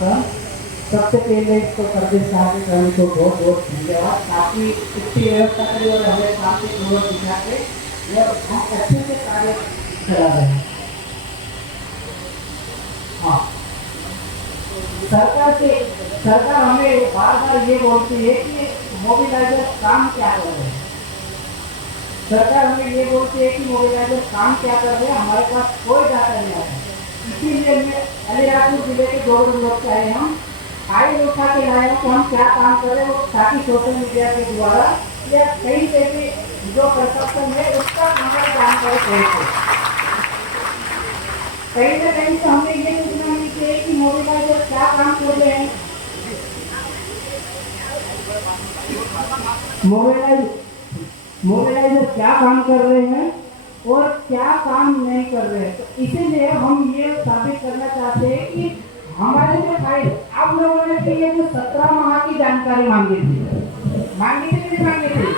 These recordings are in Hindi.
नमस्कार। सबसे पहले तो प्रदेश कार्यक्रम को बहुत बहुत धन्यवाद, काफ़ी अच्छी व्यवस्था करी और हमें काफ़ी पूर्वक दिखा के और हम अच्छे से कार्य करा रहे हैं। हाँ, सरकार हमें बार बार ये बोलती है कि मोबिलाइजर काम क्या कर रहे हैं। सरकार हमें ये बोलती है कि मोबिलाइजर काम क्या कर रहे हैं, हमारे पास कोई डाटा नहीं आता। इसीलिए मैं अलीराजपुर जिले के दो लोग से आए, हम फाइल उठा के लाए कि हम क्या काम कर रहे हैं, ताकि सोशल मीडिया के द्वारा या कहीं से भी जो प्रशासन है उसका हमारी जानकारी पहुंचे। कहीं ना कहीं से हमें ये सूचना मिलती है कि मोबिलाइजर क्या काम कर रहे हैं, मोबिलाइजर क्या काम कर रहे हैं और क्या काम नहीं कर रहे हैं। तो इसीलिए हम ये साबित करना चाहते हैं कि हमारे जो फाइल आप लोगों ने भी ये जो 17 माह की जानकारी मांगी थी नहीं मांगी थी,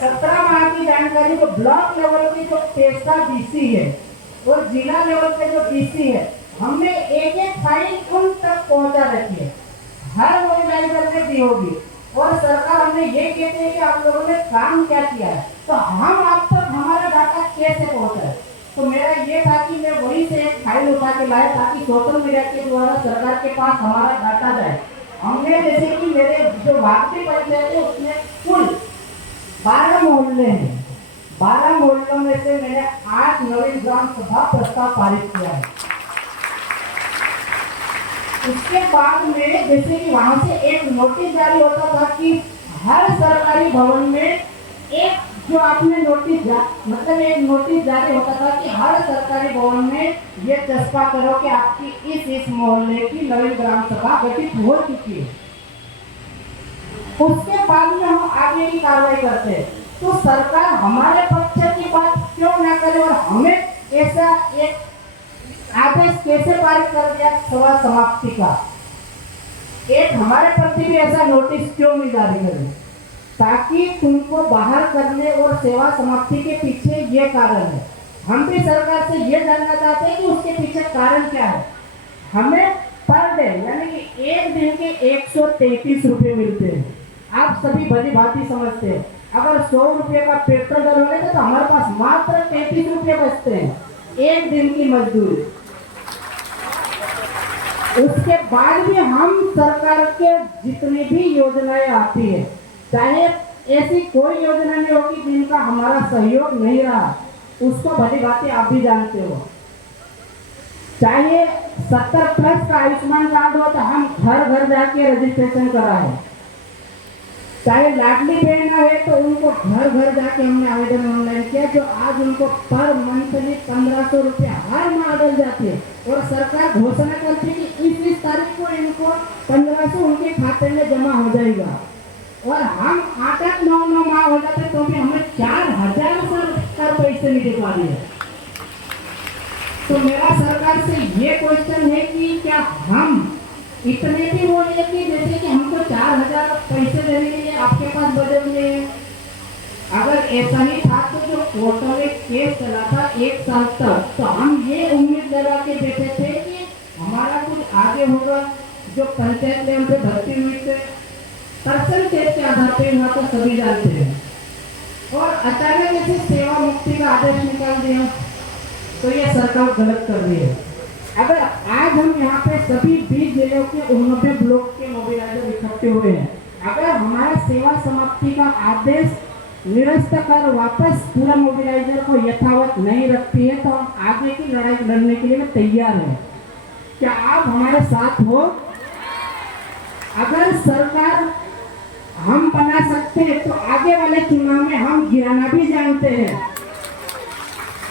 17 माह की जानकारी को ब्लॉक लेवल की जो पेशा डीसी है और जिला लेवल पे जो डीसी है, हमने एक एक फाइल उन तक पहुंचा रखी है, हर मोबिलाइजर ने दी होगी। और सरकार हमने ये कहते हैं कि आप लोगों ने काम क्या किया है, तो हम आप तक हमारा डाटा कैसे पहुंचा है। तो मेरा ये था कि मैं वहीं से एक फाइल उठा के लाया ताकि सोशल मीडिया के द्वारा सरकार के पास हमारा डाटा जाए। हमने जैसे कि मेरे जो वार्षिक पंचायत है उसमें कुल 12 मोहल्ले हैं, 12 मोहल्लों में से मैंने 8 नवीन ग्राम सभा प्रस्ताव पारित किया है। उसके बाद में जैसे कि वहां से एक नोटिस जारी होता था कि हर सरकारी भवन में एक जो आपने मतलब एक नोटिस जारी होता था कि हर सरकारी भवन में ये चस्पा करो कि आपकी इस मोहल्ले की नवीन ग्राम सभा गठित हो चुकी है। उसके बाद में हम आगे की कार्रवाई करते हैं। तो सरकार हमारे पक्ष की बात क्यों ना करे और हमें ऐसा एक आदेश कैसे पारित कर दिया सभा समाप्ति का, एक हमारे प्रति भी ऐसा नोटिस क्यों नहीं जारी करें, ताकि तुमको बाहर करने और सेवा समाप्ति के पीछे ये कारण है। हम भी सरकार से ये जानना चाहते हैं कि उसके पीछे कारण क्या है। हमें पर डे यानी कि एक दिन के 133 रुपये मिलते हैं, आप सभी भली भांति समझते हैं। अगर 100 रुपये का पेट्रोल डलवाएंगे तो हमारे पास मात्र 33 रुपये बचते हैं एक दिन की मजदूरी। उसके बाद भी हम सरकार के जितनी भी योजनाएं आती है, चाहे ऐसी कोई योजना नहीं होगी जिनका हमारा सहयोग नहीं रहा, उसको भली भांति आप भी जानते हो। चाहे 70+ का आयुष्मान कार्ड हो तो हम घर घर जाके रजिस्ट्रेशन कराए, चाहे लाडली बहन है तो उनको घर घर जाके हमने आवेदन ऑनलाइन किया, जो आज उनको पर मंथली 1500 रुपये हर माह डल जाती है। और सरकार घोषणा करती है कि इस तारीख को इनको 1500 उनके खाते में जमा हो जाएगा, और हम 8-9 माह हो जाते तो भी हमें 4000 सरकार पैसे नहीं दे पा रही है। तो मेरा सरकार से ये क्वेश्चन है कि क्या हम इतने भी बोलिए कि जैसे कि हमको 4000 पैसे देने के लिए आपके पास बजट नहीं है। अगर ऐसा ही था तो जो कोर्ट में केस चला था 1 साल तक, तो हम ये उम्मीद लगा के बैठे थे कि हमारा कुछ आगे होगा। जो पंचायत लेवल पे भर्ती हुई थे परसेंटेज के आधार पे हुआ तो सभी जानते हैं, और अचानक ऐसे सेवा मुक्ति का आदेश निकाल दिया, तो ये सरकार गलत कर रही है। अगर आज हम यहाँ पे सभी 20 जिलों के 89 ब्लॉक के मोबिलाइजर इकट्ठे हुए हैं, अगर हमारा सेवा समाप्ति का आदेश निरस्त कर वापस पूरा मोबिलाइजर को यथावत नहीं रखती है, तो हम आगे की लड़ाई लड़ने के लिए तैयार हैं। क्या आप हमारे साथ हो? अगर सरकार हम बना सकते हैं तो आगे वाले चुनाव में हम गिराना भी जानते हैं,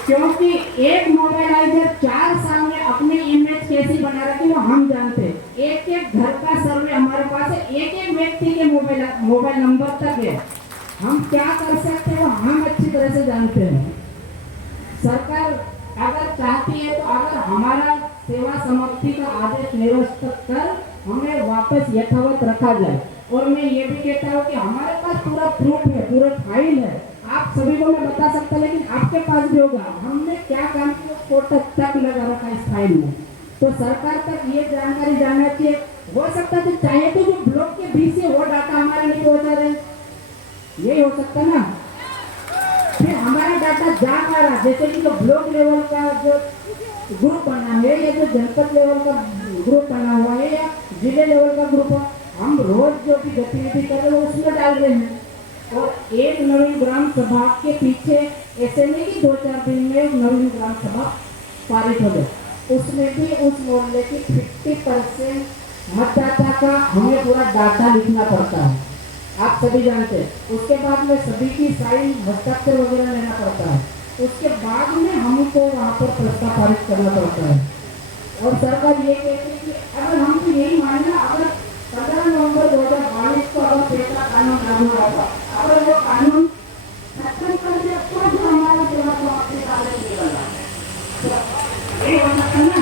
क्योंकि एक मोबाइलाइजर 4 साल में अपनी इमेज कैसी बना रखी वो हम जानते हैं। एक घर का सर्वे हमारे पास है, एक व्यक्ति के मोबाइल नंबर तक है। हम क्या कर सकते हैं हम अच्छी तरह से जानते हैं। सरकार अगर चाहती है तो अगर हमारा सेवा समाप्ति का आदेश निरस्त कर हमें वापस यथावत रखा जाए। और मैं ये भी कहता हूँ कि हमारे पास पूरा प्रूफ है, पूरा फाइल है, आप सभी को मैं बता सकता, लेकिन आपके पास भी होगा हमने क्या काम किया, फोटो तक लगा रखा इस फाइल में। तो सरकार तक ये जानकारी जाना चाहिए। हो सकता है चाहे तो जो ब्लॉक के बीच से वो डाटा हमारे नहीं पहुंचा रहे, यही हो सकता ना। फिर हमारा डाटा जा पा रहा, जैसे कि जो ब्लॉक लेवल का जो ग्रुप बना है या जो जनपद लेवल का ग्रुप बना हुआ है या जिले लेवल का ग्रुप है, हम रोज जो भी गतिविधि कर रहे हैं उसमें डाल रहे हैं। और एक नवीन ग्राम सभा के पीछे ऐसे नहीं कि 2-4 दिन में एक नवीन ग्राम सभा पारित हो जाए, उसमें भी उस मोहल्ले की 50% मतदाता का हमें पूरा डाटा लिखना पड़ता है, आप सभी जानते हैं। उसके बाद में सभी की साइन हस्ताक्षर वगैरह लेना पड़ता है, उसके बाद में हमको वहाँ पर प्रस्ताव पारित करना पड़ता है। और सरकार ये कहती है कि अगर हमको यही मानना, अगर 15 नवंबर 2022 को अगर पेशा कानून लागू हुआ था, अगर वो कानून खत्म कर दिया तो जो हमारा सेवा समाप्ति कानून निकलना ये हो सकता है ना।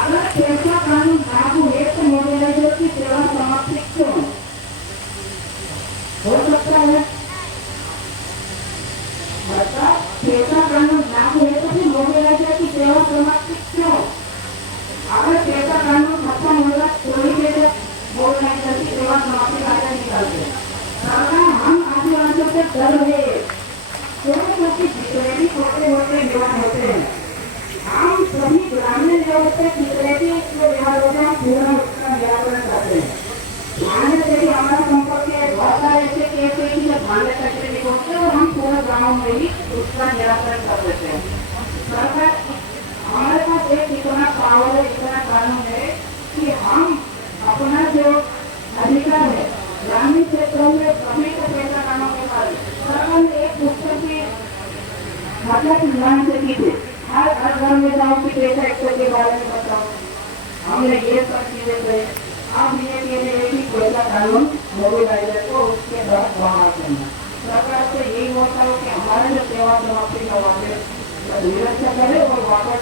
अगर पेशा कानून लागू है तो मोबाइलाइजर की सेवा समाप्ति क्यों हो सकता है? मतलब पेशा कानून लागू है तो फिर मोबाइलाइजर की सेवा समाप्ति क्यों? अगर पेशा कानून खत्म होगा तो ही पेशा मोबाइलाइजर की सेवा समाप्ति का निकालते हैं। हम आदिवासियों से डर है क्योंकि जितने भी छोटे मोटे विवाद होते हैं, हम सभी ग्रामीण लेवल पे जितने भी विवाद होते हैं पूरा उसका निराकरण करते हैं। मान्य यदि हमारा संपर्क है बहुत सारे ऐसे केस है कि जब मान्य कचरे नहीं होते और हम पूरा गाँव में ही उसका निराकरण कर देते हैं। सरकार हमारे पास एक इतना पावर है, इतना कानून है कि हम अपना जो अधिकार है ग्रामीण क्षेत्रों में सभी को पैसा कानून के बारे सरकार ने एक पुस्तक की मतलब निर्माण से की थी, हर घर में जाओ कि पैसा एक के बारे में बताओ, हमने ये सब चीजें कही। अब ये कह रहे हैं कि पैसा कानून मोबाइलाइजर को उसके बाद बाहर करना। सरकार से यही होता है कि हमारे जो सेवा समाप्ति का वापस निरक्षा करे और वापस